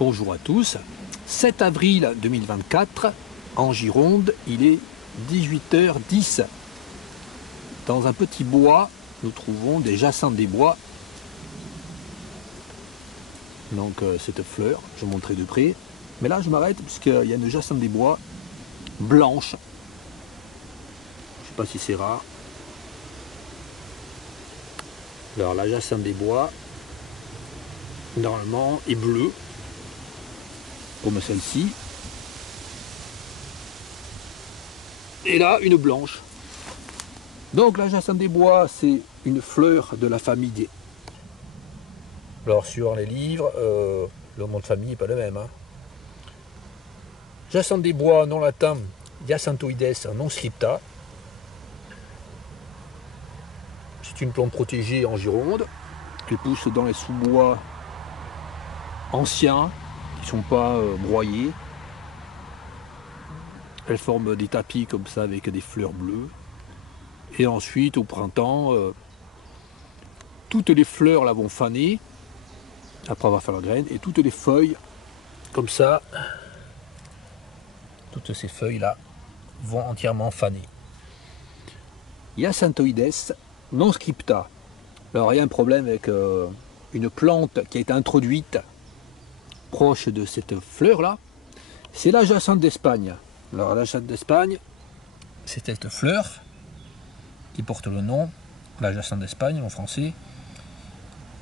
Bonjour à tous, 7 avril 2024, en Gironde, il est 18h10. Dans un petit bois, nous trouvons des jacinthes des bois. Donc cette fleur, je vous montrerai de près. Mais là je m'arrête puisqu'il y a une jacinthe des bois blanche. Je ne sais pas si c'est rare. Alors la jacinthe des bois, normalement, est bleue, comme celle-ci. Et là, une blanche. Donc la jacinthe des bois, c'est une fleur de la famille des... Alors sur les livres, le nom de famille n'est pas le même. Jacinthe des bois, nom latin, Hyacinthoides non scripta. C'est une plante protégée en Gironde. Elle pousse dans les sous-bois anciens, qui ne sont pas broyés. Elle forme des tapis comme ça avec des fleurs bleues. Et ensuite, au printemps, toutes les fleurs là vont faner, après avoir fait la graine, et toutes les feuilles, comme ça, toutes ces feuilles là vont entièrement faner. Hyacinthoides non scripta. Alors il y a un problème avec une plante qui a été introduite proche de cette fleur là, c'est la jacinthe d'Espagne. Alors la jacinthe d'Espagne, c'est cette fleur qui porte le nom, la jacinthe d'Espagne en français,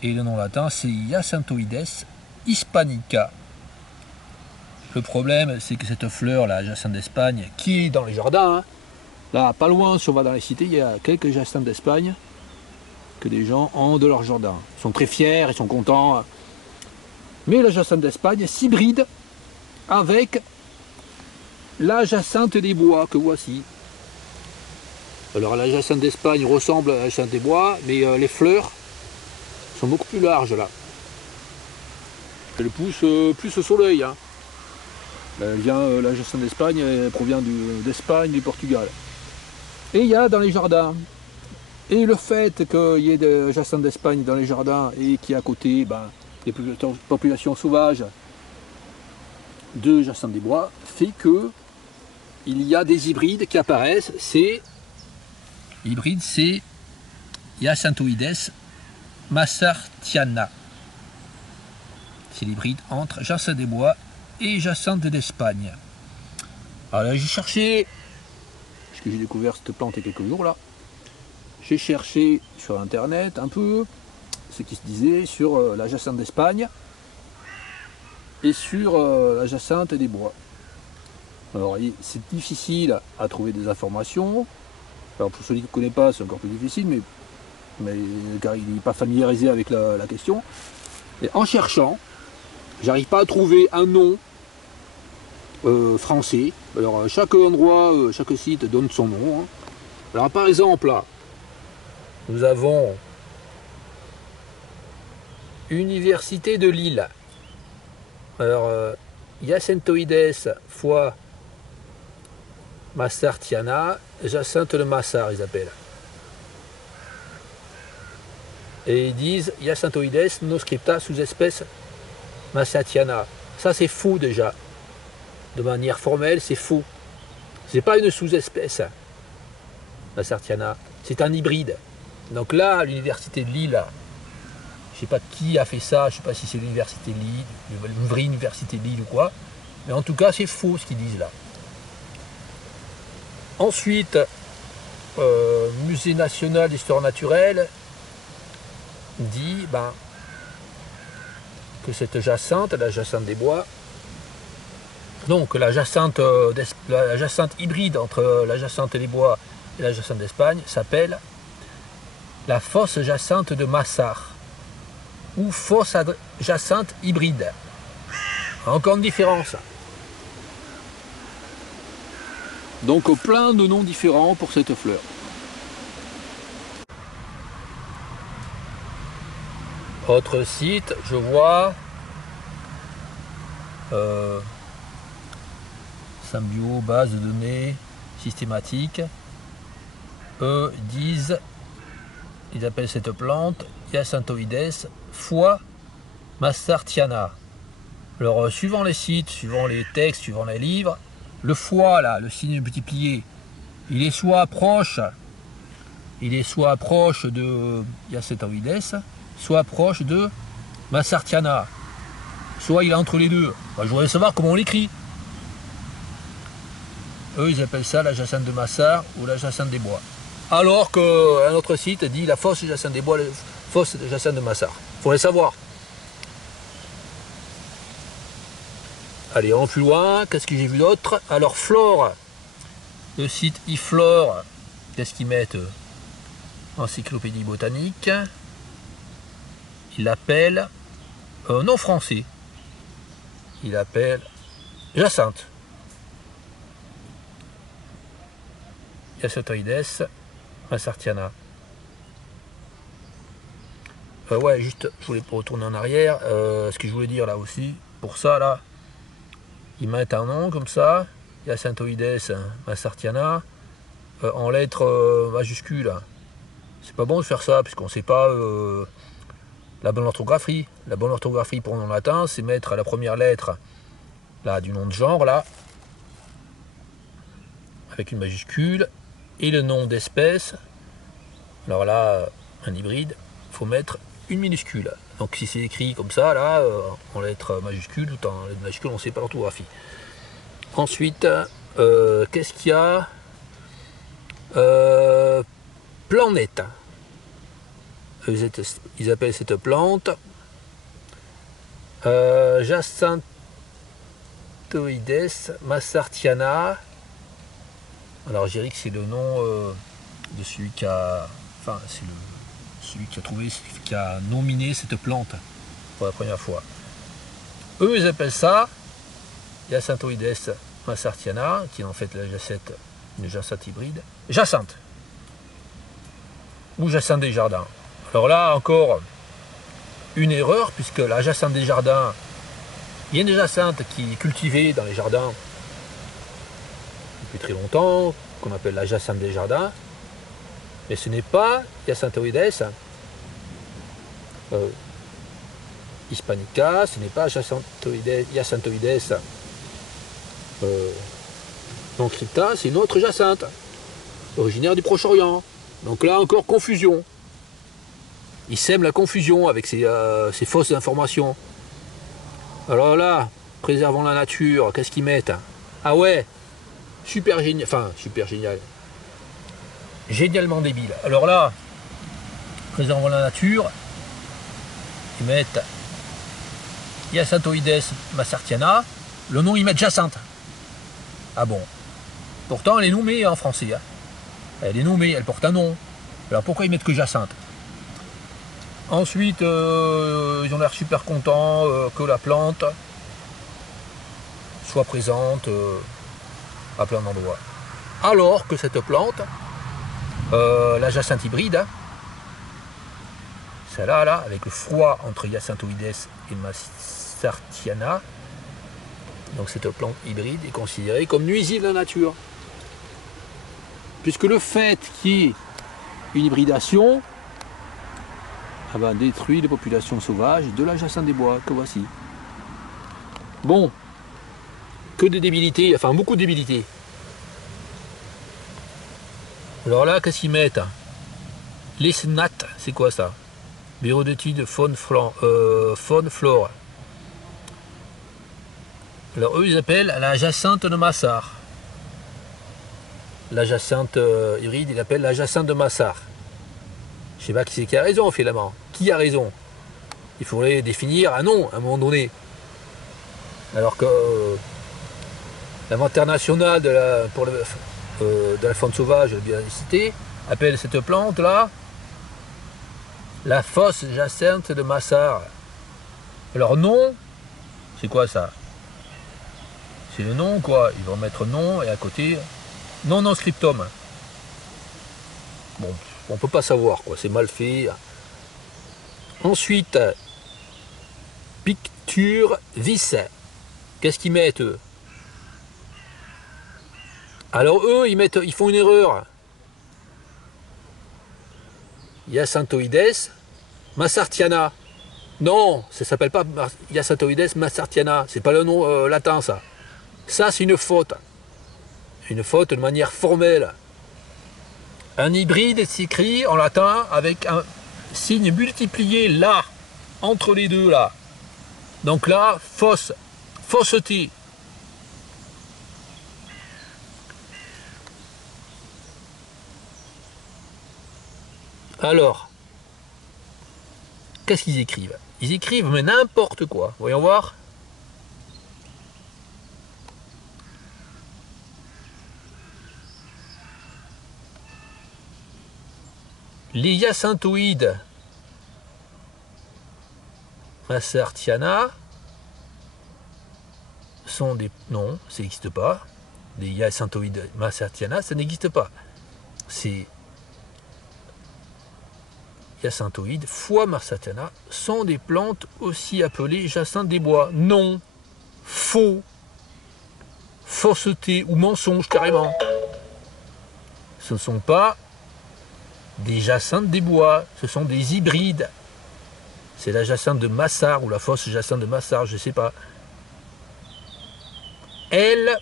et le nom latin c'est Hyacinthoides hispanica. Le problème c'est que cette fleur, la jacinthe d'Espagne, qui est dans les jardins, là pas loin si on va dans les cités, il y a quelques jacinthes d'Espagne que des gens ont de leur jardin. Ils sont très fiers, ils sont contents. Mais la jacinthe d'Espagne s'hybride avec la jacinthe des bois que voici. Alors la jacinthe d'Espagne ressemble à la jacinthe des bois, mais les fleurs sont beaucoup plus larges là. Elle pousse plus au soleil. Elle vient, la jacinthe d'Espagne, elle provient d'Espagne, du Portugal. Et il y a dans les jardins. Et le fait qu'il y ait des jacinthes d'Espagne dans les jardins et qu'il y a à côté des populations sauvages de jacinthe des bois fait que il y a des hybrides qui apparaissent. L'hybride, c'est Hyacinthoides massartiana. C'est l'hybride entre jacinthe des bois et jacinthe d'Espagne. Alors là, j'ai cherché, parce que j'ai découvert cette plante il y a quelques jours là, j'ai cherché sur internet un peu ce qui se disait sur la jacinthe d'Espagne et sur la jacinthe des bois. Alors c'est difficile à trouver des informations. Alors pour celui qui ne connaît pas, c'est encore plus difficile, car il n'est pas familiarisé avec la question. Et en cherchant, j'arrive pas à trouver un nom français. Alors chaque endroit, chaque site donne son nom. Alors par exemple là, nous avons Université de Lille. Alors Hyacinthoides fois massartiana, jacinthe de Massart, ils appellent. Et ils disent Hyacinthoides non scripta sous-espèce massartiana. Ça c'est faux déjà. De manière formelle, c'est faux. C'est pas une sous-espèce massartiana, c'est un hybride. Donc là, à l'université de Lille, je ne sais pas qui a fait ça, je ne sais pas si c'est l'université de Lille, une vraie université de Lille ou quoi, mais en tout cas, c'est faux ce qu'ils disent là. Ensuite, Musée national d'histoire naturelle dit que cette jacinthe, la jacinthe des bois, donc la jacinthe hybride entre la jacinthe des bois et la jacinthe d'Espagne s'appelle la fausse jacinthe de Massart ou fausse jacinthe hybride. Encore une différence. Donc plein de noms différents pour cette fleur. Autre site, je vois Symbio, base de données systématique. Eux disent, ils appellent cette plante Hyacinthoides fois massartiana. Alors, suivant les sites, suivant les textes, suivant les livres, le foie, là, le signe multiplié, il est soit proche de Yacinthoides, soit proche de Massartiana, soit il est entre les deux. Enfin, je voudrais savoir comment on l'écrit. Eux, ils appellent ça la Jacinthe de Massart ou la Jacinthe des Bois. Alors qu'un autre site dit la fosse Jacinthe des Bois, la fosse Jacinthe de Massart. Il faudrait savoir. Allez, on va plus loin. Qu'est-ce que j'ai vu d'autre? Alors, Flore, le site iFlore, qu'est-ce qu'ils mettent? Encyclopédie botanique. Ils l'appellent non français. Ils l'appellent Jacinthe. Yacinthoides Massartiana. Ouais, juste, je voulais retourner en arrière. Ce que je voulais dire là aussi, pour ça là, ils mettent un nom comme ça, Yacinthoides Massartiana, en lettres majuscules. C'est pas bon de faire ça, puisqu'on ne sait pas la bonne orthographie. La bonne orthographie pour le nom latin, c'est mettre la première lettre là, du nom de genre, là, avec une majuscule, et le nom d'espèce. Alors là, un hybride, il faut mettre une minuscule. Donc si c'est écrit comme ça, là, en lettres majuscules, tout en lettres majuscules, on ne sait pas l'orthographie. Ensuite, qu'est-ce qu'il y a? Planète. Ils appellent cette plante Jacinthoides Massartiana. Alors je dirais que c'est le nom de celui qui a, enfin c'est celui qui a trouvé, qui a nominé cette plante pour la première fois. Eux ils appellent ça Yacinthoides Massartiana, qui est en fait une jacinthe hybride, jacinthe ou jacinthe des jardins. Alors là encore une erreur, puisque la jacinthe des jardins, il y a une jacinthe qui est cultivée dans les jardins depuis très longtemps, qu'on appelle la jacinthe des jardins, mais ce n'est pas Yacinthoides hispanica, ce n'est pas Yacinthoides non scripta, c'est une autre jacinthe, originaire du Proche-Orient. Donc là encore confusion. Ils sèment la confusion avec ces fausses informations. Alors là, préservons la nature, qu'est-ce qu'ils mettent? Ah ouais, super génial, enfin super génial. Génialement débile. Alors là, préservons la nature, ils mettent Yacinthoides Massartiana, le nom ils mettent Jacinthe. Ah bon? Pourtant elle est nommée en français. Hein. Elle est nommée, elle porte un nom. Alors pourquoi ils mettent que Jacinthe? Ensuite, ils ont l'air super contents que la plante soit présente à plein d'endroits. Alors que cette plante, la jacinthe hybride, hein, celle-là, là, avec le froid entre Yacinthoides et Massartiana, donc cette plante hybride est considérée comme nuisible à la nature. Puisque le fait qu'il y ait une hybridation détruit les populations sauvages de la jacinthe des bois, que voici. Bon, que de débilité, enfin beaucoup de débilité. Alors là, qu'est-ce qu'ils mettent? Les SNAT, c'est quoi ça? Bureau d'études faune flore. Alors eux, ils appellent la jacinthe de Massart. La jacinthe hybride, ils l'appellent la jacinthe de Massart. Je sais pas qui c'est qui a raison finalement. Qui a raison? Il faudrait définir un nom à un moment donné. Alors que l'inventaire national de la faune sauvage de la biodiversité appelle cette plante là la fosse jacinthe de Massart. Alors nom, c'est quoi ça? C'est le nom quoi. Ils vont mettre nom et à côté non scriptum. Bon, on peut pas savoir quoi, c'est mal fait. Ensuite, picture vis. Qu'est-ce qu'ils mettent eux? Alors eux, ils font une erreur. Yacinthoides Massartiana. Non, ça s'appelle pas Hyacinthoides massartiana. C'est pas le nom latin, ça. Ça, c'est une faute. Une faute de manière formelle. Un hybride s'écrit en latin avec un signe multiplié là, entre les deux là. Donc là, fausseté. Alors, qu'est-ce qu'ils écrivent? Ils écrivent mais n'importe quoi. Voyons voir. Les hyacinthoïdes massartiana sont des... Non, ça n'existe pas. Les hyacinthoïdes massartiana, ça n'existe pas. C'est hyacinthoïdes fois massartiana sont des plantes aussi appelées jacinthes des bois. Non. Faux. Fausseté ou mensonge carrément. Ce ne sont pas des jacinthes des bois, ce sont des hybrides. C'est la jacinthe de Massard ou la fausse jacinthe de Massard, je ne sais pas. Elles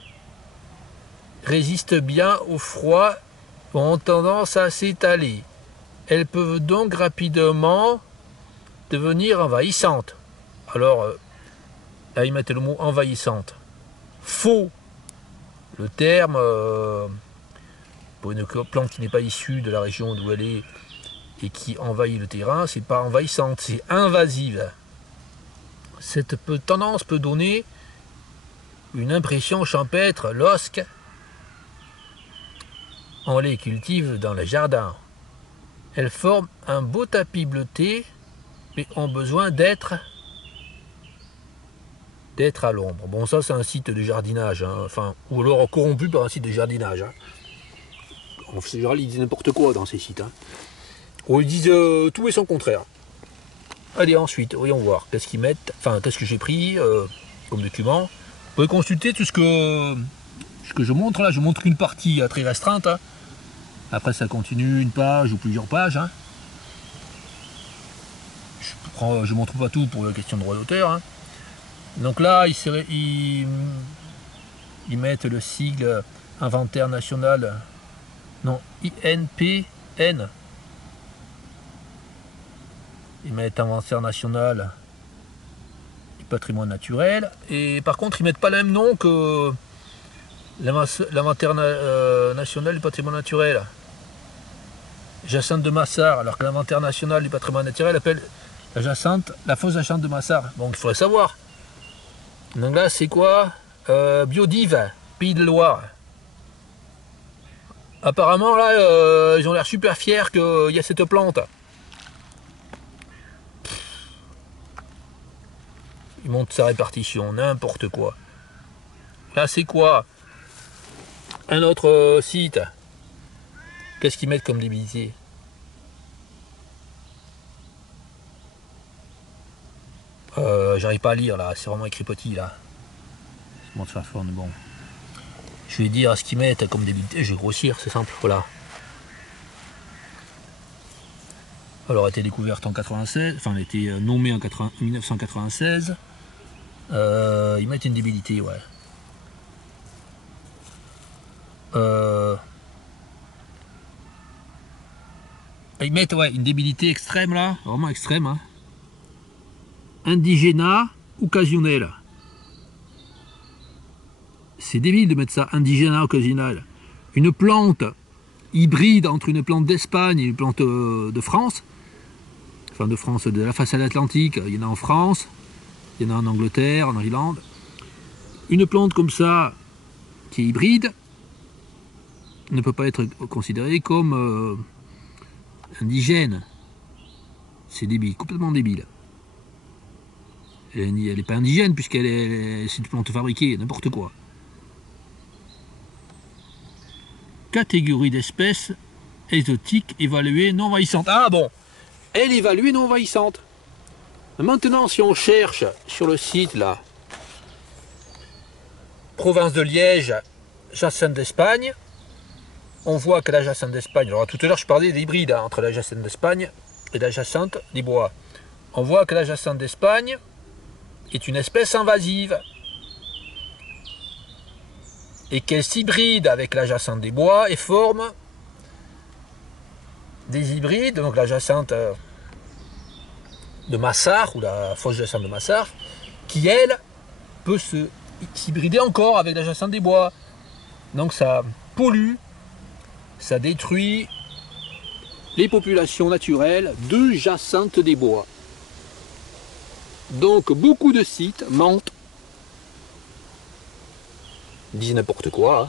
résistent bien au froid, ont tendance à s'étaler. Elles peuvent donc rapidement devenir envahissantes. Alors, là, ils mettent le mot envahissante. Faux. Le terme, pour une plante qui n'est pas issue de la région d'où elle est et qui envahit le terrain, c'est pas envahissante, c'est invasive. Cette tendance peut donner une impression champêtre lorsque on les cultive dans le jardin. Elles forment un beau tapis bleuté, mais ont besoin d'être à l'ombre. Bon, ça c'est un site de jardinage, hein. Enfin, ou alors corrompu par un site de jardinage. Hein. En général, ils disent n'importe quoi dans ces sites. Hein. Ou ils disent tout et son contraire. Allez, ensuite, voyons voir. Qu'est-ce qu'ils mettent? Enfin, qu'est-ce que j'ai pris comme document? Vous pouvez consulter tout ce que je montre là. Je montre une partie très restreinte. Hein. Après, ça continue une page ou plusieurs pages. Hein. Je ne montre pas tout pour la question de droit d'auteur. Hein. Donc là, ils mettent le sigle inventaire national. Non, INPN. Ils mettent inventaire national du patrimoine naturel. Et par contre, ils mettent pas le même nom que l'inventaire national du patrimoine naturel. Jacinthe de Massard, alors que l'inventaire national du patrimoine naturel appelle la fausse jacinthe de Massard. Donc il faudrait savoir. Donc là, c'est quoi Biodive, Pays de Loire. Apparemment, là, ils ont l'air super fiers qu'il y a cette plante. Ils montrent sa répartition, n'importe quoi. Là, c'est quoi? Un autre site. Qu'est-ce qu'ils mettent comme débilité? J'arrive pas à lire, là. C'est vraiment écrit petit, là. Bon. Je vais dire ce qu'ils mettent comme débilité. Je vais grossir, c'est simple. Voilà. Alors, elle a été découverte en 96. Enfin, elle a été nommée en 1996. Ils mettent une débilité, ouais. Ils mettent une débilité extrême là, vraiment extrême. Hein. Indigénat occasionnel. C'est débile de mettre ça, indigénat occasionnel. Une plante hybride entre une plante d'Espagne et une plante de France. Enfin de France, de la façade atlantique. Il y en a en France, il y en a en Angleterre, en Irlande. Une plante comme ça, qui est hybride, ne peut pas être considérée comme indigène. C'est débile, complètement débile. Elle n'est pas indigène puisqu'c'est une plante fabriquée, n'importe quoi. Catégorie d'espèces exotiques évaluées non envahissantes. Ah bon, elle évaluée non envahissante. Maintenant, si on cherche sur le site là, province de Liège, jacinthe d'Espagne, on voit que la jacinthe d'Espagne, alors tout à l'heure je parlais des hybrides hein, entre la jacinthe d'Espagne et la jacinthe des bois. on voit que la jacinthe d'Espagne est une espèce invasive et qu'elle s'hybride avec la jacinthe des bois et forme des hybrides, donc la jacinthe de Massart ou la fausse jacinthe de Massart, qui elle peut s'hybrider encore avec la jacinthe des bois. Donc ça pollue, ça détruit les populations naturelles de jacinthe des bois. Donc beaucoup de sites mentent, disent n'importe quoi. Hein.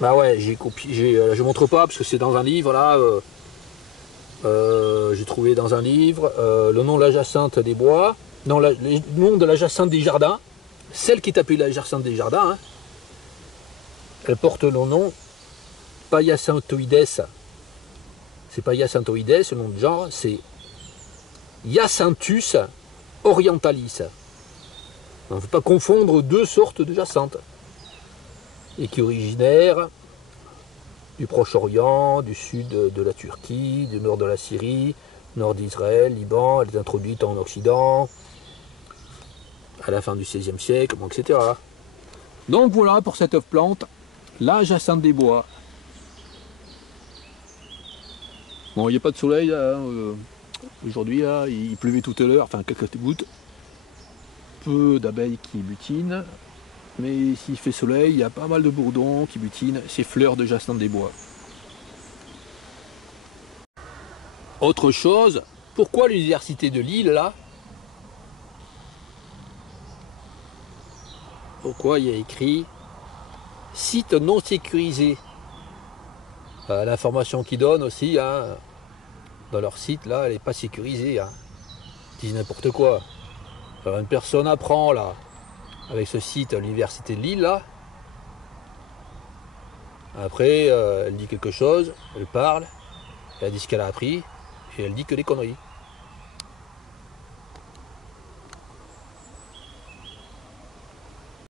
Bah ouais, j'ai copié, je montre pas parce que c'est dans un livre là. J'ai trouvé dans un livre le nom de la jacinthe des bois, non, le nom de la jacinthe des jardins, celle qui est appelée la jacinthe des jardins. Hein. Elle porte le nom Payasanthoides. C'est pas Hyacinthoides, le nom de genre, c'est Hyacinthus orientalis. On ne faut pas confondre deux sortes de jacinthes. Et qui est originaire du Proche-Orient, du sud de la Turquie, du nord de la Syrie, nord d'Israël, Liban. Elle est introduite en Occident à la fin du XVIe siècle, etc. Donc voilà pour cette plante, la jacinthe des bois. Bon, il n'y a pas de soleil là, aujourd'hui, il pleuvait tout à l'heure, enfin quelques gouttes. Peu d'abeilles qui butinent, mais s'il fait soleil, il y a pas mal de bourdons qui butinent, ces fleurs de jacinthe des bois. Autre chose, pourquoi l'université de Lille là? Pourquoi il y a écrit site non sécurisé? L'information qu'ils donnent aussi, hein, dans leur site là, elle n'est pas sécurisée. Hein. Ils disent n'importe quoi. Alors une personne apprend là, avec ce site à l'université de Lille là. Après, elle dit quelque chose, elle parle, elle dit ce qu'elle a appris, et elle dit que des conneries.